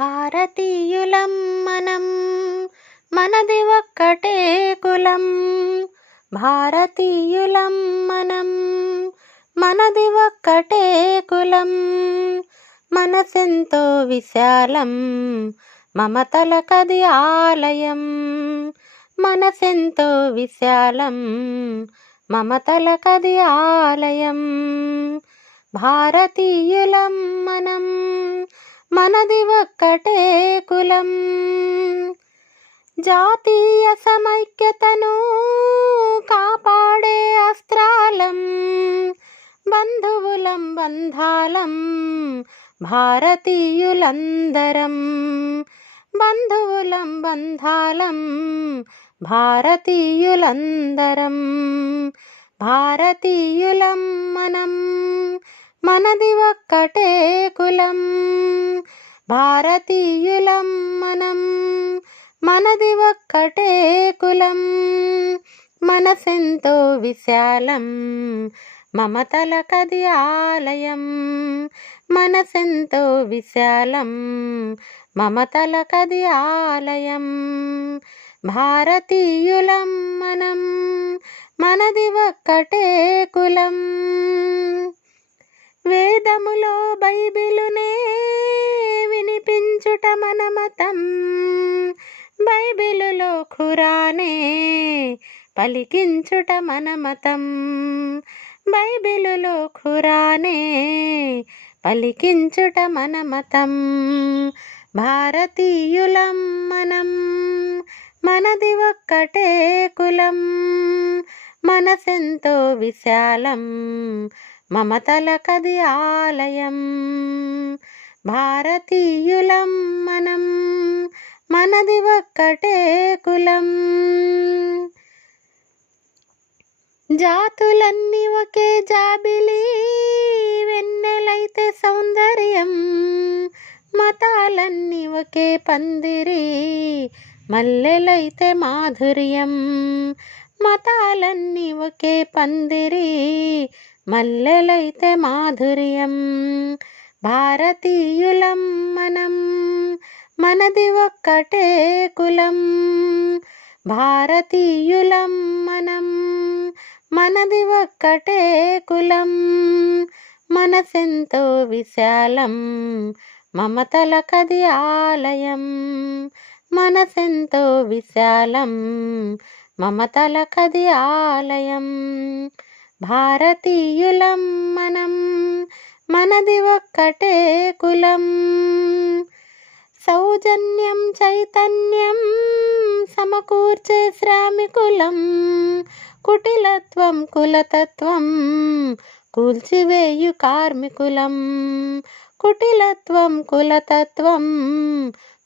భారతీయులం మనం మనది ఒక్కటే కులం. భారతీయులం మనం మనది ఒక్కటే కులం. మనసెంతో విశాలం మమతల కది ఆలయం. మనసెంతో విశాలం మమతల కది ఆలయం. భారతీయులం మనం మనది ఒక్కటే కులం. జాతీయ సమైక్యతను కాపాడే అస్త్రాలం బంధువులం బంధాలం భారతీయులందరం. బంధువులం బంధాలం భారతీయులందరం. భారతీయులం మనం మనది ఒక్కటే కులం. భారతీయులం మనం మనది ఒక్కటే కులం. మనసెంతో విశాలం మమతల కది ఆలయం. మనసెంతో విశాలం మమతల కది ఆలయం. భారతీయులం మనం మనది ఒక్కటే కులం. వేదములో బైబిలునే వినిపించుట మన మతం బైబిలులో ఖురానే పలికించుట మన మతం బైబిలులో ఖురానే పలికించుట మన మతం భారతీయులం మనం మనది ఒక్కటే కులం. మనసెంతో విశాలం మమతల కది ఆలయం. భారతీయులం మనం మనది ఒక్కటే కులం. జాతులన్నీ ఒకే జాబిలి వెన్నెలైతే సౌందర్యం. మతాలన్నీ ఒకే పందిరి మల్లెలైతే మాధుర్యం. మతాలన్నీ ఒకే పందిరి మల్లెలైతే మాధుర్యం. భారతీయులం మనం మనది ఒక్కటే కులం. భారతీయులం మనం మనది ఒక్కటే కులం. మనసెంతో విశాలం మమతల కది ఆలయం. మనసెంతో విశాలం మమతల కది ఆలయం. భారతీయులం మనం మనది ఒక్కటే కులం. సౌజన్యం చైతన్యం సమకూర్చే శ్రామికులం. కుటిలత్వం కులతత్వం కూల్చివేయు కార్మికులం. కుటిలత్వం కులతత్వం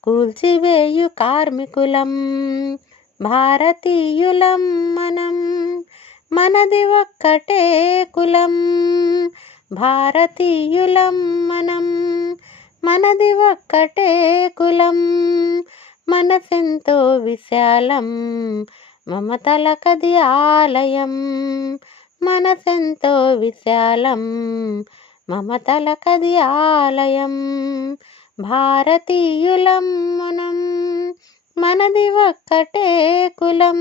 కూల్చివేయు కార్మికులం. భారతీయులం మనం మనది ఒక్కటే కులం. భారతీయులం మనం మనది ఒక్కటే కులం. మనసెంతో విశాలం మమతల కది ఆలయం. మనసెంతో విశాలం మమతల కది ఆలయం. భారతీయులం మనం మనది ఒక్కటే కులం.